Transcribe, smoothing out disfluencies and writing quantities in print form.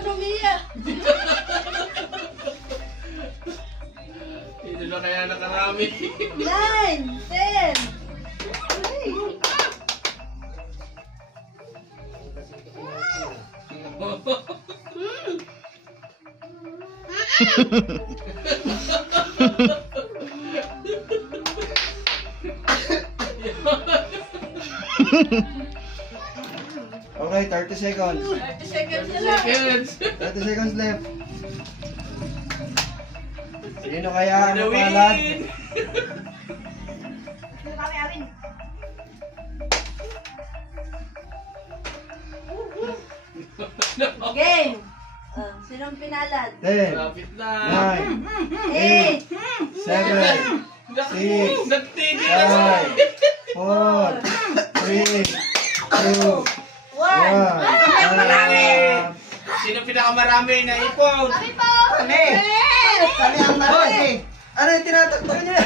Lumiya. Hindi na kaya nakarami. 9, 10. Okay, 30 seconds. 30 seconds na lang. Seconds. 30 seconds left. Sino kaya ang The mapalad? win. Sino kami, Arin? Game. Sinong pinalad? 10, Malapit na. 9, 8, 7, Naku, nagtigil 5, na. 4, 3, 2, 1. 1. Sino pinakamarami na ipon? Kami po! Kami! Kami ang marami! Ano yung tinatakbo niya?